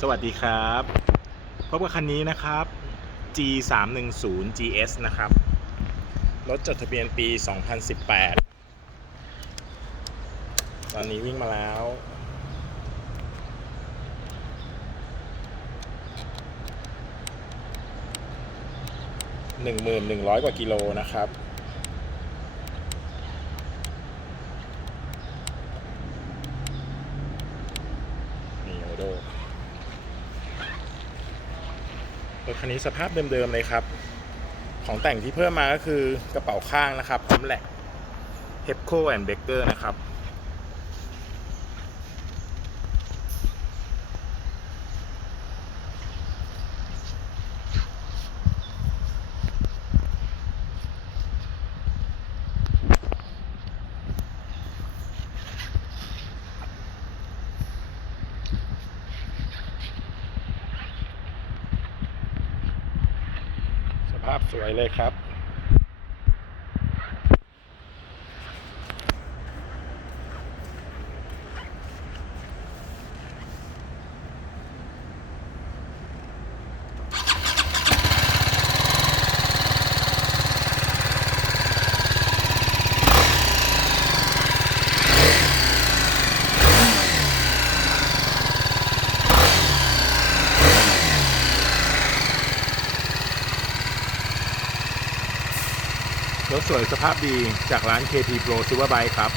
สวัสดีครับพบกับคันนี้นะครับ G 3 1 0 GS นะครับ รถจดทะเบียนปี 2018 ตอนนี้วิ่งมาแล้ว 1,100 กว่ากิโลนะครับ นี่โอโด รถคันนี้สภาพเดิมๆเลยครับ ของแต่งที่เพิ่มมาก็คือกระเป๋าข้างนะครับพร้อมแหลกเฮปโคแอนเบเกอร์นะครับ ภาพสวยเลยครับ รถสวยสภาพดีจากร้าน KT Pro Superbike ครับ